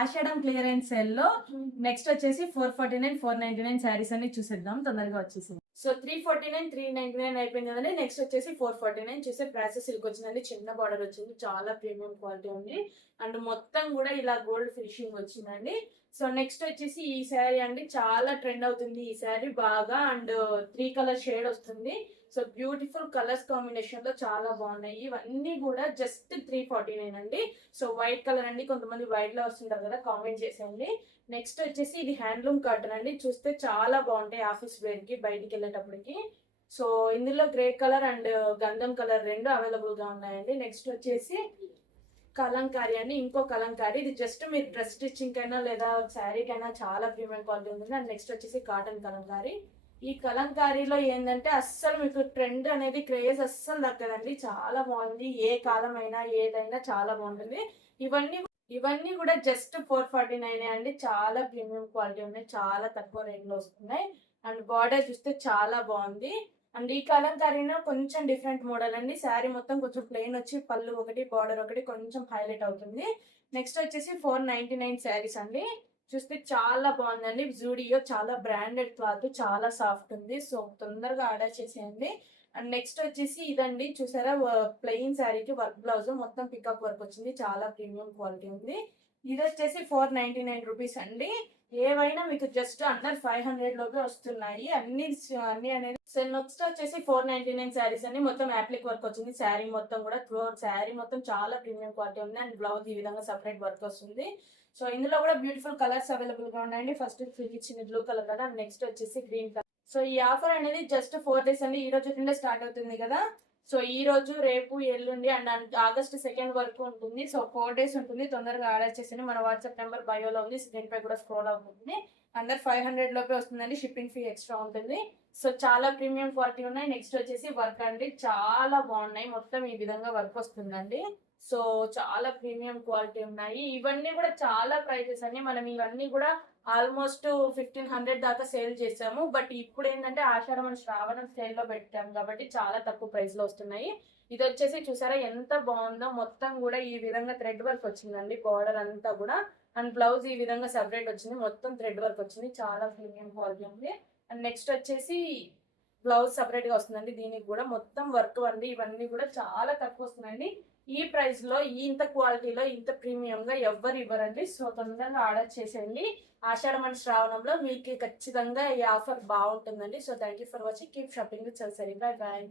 ఆషాఢం clearance sale లో next వచ్చేసి 449 499 శారీస్ అన్ని చూసేద్దాం. తొందరగా వచ్చేసి సో 349 399 అయిపోయింది కదండి. నెక్స్ట్ వచ్చేసి 449 చూసే ప్రాసెస్ సిల్క్ వచ్చిందండి. చిన్న బార్డర్ వచ్చింది, చాలా ప్రీమియం క్వాలిటీ ఉంది అండ్ మొత్తం కూడా ఇలా గోల్డ్ ఫినిషింగ్ వచ్చిందండి. సో నెక్స్ట్ వచ్చేసి ఈ శారీ అండి, చాలా ట్రెండ్ అవుతుంది ఈ శారీ బాగా అండ్ 3 కలర్ షేడ్ వస్తుంది. సో బ్యూటిఫుల్ కలర్స్ కాంబినేషన్ లో చాలా బాగున్నాయి. ఇవన్నీ కూడా జస్ట్ 349 అండి. సో వైట్ కలర్ అండి, కొంతమంది వైట్ లో వస్తుంటారు కదా, కామెంట్ చేసేయండి. నెక్స్ట్ వచ్చేసి ఇది హ్యాండ్లూమ్ కాటన్ అండి, చూస్తే చాలా బాగుంటాయి ఆఫీస్ వేర్ కి బయటికి వెళ్ళేటప్పటికి. సో ఇందులో గ్రే కలర్ అండ్ గంధం కలర్ రెండు అవైలబుల్ గా ఉన్నాయండి. నెక్స్ట్ వచ్చేసి కలంకారీ అండి, ఇంకో కలంకారీ. ఇది జస్ట్ మీరు డ్రెస్ స్టిచ్చింగ్ కైనా లేదా శారీకైనా చాలా ప్రీమియం క్వాలిటీ ఉంటుంది. అండ్ నెక్స్ట్ వచ్చేసి కాటన్ కలంకారీ. ఈ కలంకారీలో ఏంటంటే అస్సలు మీకు ట్రెండ్ అనేది క్రేజ్ అస్సలు దక్కదండి, చాలా బాగుంది. ఏ కాలం అయినా ఏదైనా చాలా బాగుంటుంది. ఇవన్నీ ఇవన్నీ కూడా జస్ట్ 449 అండి, చాలా ప్రీమియం క్వాలిటీ ఉన్నాయి, చాలా తక్కువ రేట్ లో వస్తున్నాయి. అండ్ బార్డర్ చూస్తే చాలా బాగుంది. అండ్ ఈ కలంకారీలో కొంచెం డిఫరెంట్ మోడల్ అండి. శారీ మొత్తం కొంచెం ప్లెయిన్ వచ్చి పళ్ళు ఒకటి బార్డర్ ఒకటి కొంచెం హైలైట్ అవుతుంది. నెక్స్ట్ వచ్చేసి 499 శారీస్ అండి, చూస్తే చాలా బాగుందండి. జూడియో చాలా బ్రాండెడ్ క్లాత్, చాలా సాఫ్ట్ ఉంది. సో తొందరగా ఆర్డర్ చేసేయండి. అండ్ నెక్స్ట్ వచ్చేసి ఇదండి, చూసారా ప్లెయిన్ శారీకి వర్క్ బ్లౌజ్ మొత్తం పికప్ వర్క్ వచ్చింది, చాలా ప్రీమియం క్వాలిటీ ఉంది. ఇది వచ్చేసి 499 రూపీస్ అండి. ఏవైనా మీకు జస్ట్ అండర్ 500 లోపే వస్తున్నాయి అన్ని అన్ని అనేది. సో నెక్స్ట్ వచ్చేసి 499 శారీస్ అండి, మొత్తం యాప్లిక్ వర్క్ వచ్చింది. శారీ మొత్తం కూడా శారీ మొత్తం చాలా ప్రీమియం క్వాలిటీ ఉంది. అండ్ బ్లౌజ్ ఈ విధంగా సపరేట్ వర్క్ వస్తుంది. సో ఇందులో కూడా బ్యూటిఫుల్ కలర్స్ అవైలబుల్ గా ఉన్నాయండి. ఫస్ట్ ఇచ్చిన బ్లూ కలర్ కదా, నెక్స్ట్ వచ్చేసి గ్రీన్ కలర్. సో ఈ ఆఫర్ అనేది జస్ట్ 4 days అండి, ఈ రోజు నుండే స్టార్ట్ అవుతుంది కదా. సో ఈ రోజు రేపు ఎల్లుండి అండ్ ఆగస్ట్ 2 వరకు ఉంటుంది. సో 4 days ఉంటుంది. తొందరగా ఆర్డర్ చేసి మన వాట్సాప్ నెంబర్ బయోలో ఉంది, స్క్రీన్ పై కూడా స్క్రోల్ అవుతుంది. అండర్ 500 లోపే వస్తుందండి, షిప్పింగ్ ఫీ ఎక్స్ట్రా ఉంటుంది. సో చాలా ప్రీమియం క్వాలిటీ ఉన్నాయి. నెక్స్ట్ వచ్చేసి వర్క్ అండి, చాలా బాగున్నాయి, మొత్తం ఈ విధంగా వర్క్ వస్తుందండి. సో చాలా ప్రీమియం క్వాలిటీ ఉన్నాయి. ఇవన్నీ కూడా చాలా ప్రైజెస్ అండి, మనం ఇవన్నీ కూడా ఆల్మోస్ట్ 1500 దాకా సేల్ చేసాము. బట్ ఇప్పుడు ఏంటంటే ఆషాఢం అండ్ శ్రావణం సేల్ లో పెట్టాము కాబట్టి చాలా తక్కువ ప్రైస్ లో వస్తున్నాయి. ఇది వచ్చేసి చూసారా ఎంత బాగుందో, మొత్తం కూడా ఈ విధంగా థ్రెడ్ వర్క్ వచ్చిందండి బార్డర్ అంతా కూడా. అండ్ బ్లౌజ్ ఈ విధంగా సెపరేట్ వచ్చింది, మొత్తం థ్రెడ్ వర్క్ వచ్చింది, చాలా ప్రీమియం క్వాలిటీ ఉంది. అండ్ నెక్స్ట్ వచ్చేసి బ్లౌజ్ సపరేట్ గా వస్తుందండి, దీనికి కూడా మొత్తం వర్క్ అండి. ఇవన్నీ కూడా చాలా తక్కువ వస్తుందండి. ఈ ప్రైస్ లో ఇంత క్వాలిటీలో ఇంత ప్రీమియం గా ఎవ్వరు ఇవ్వరండి. సో తొందరగా ఆర్డర్ చేసేయండి. ఆషాఢం అండ్ శ్రావణంలో మీకు ఖచ్చితంగా ఈ ఆఫర్ బాగుంటుందండి. So thank you for watching, keep shopping with చల్సరి. Bye bye.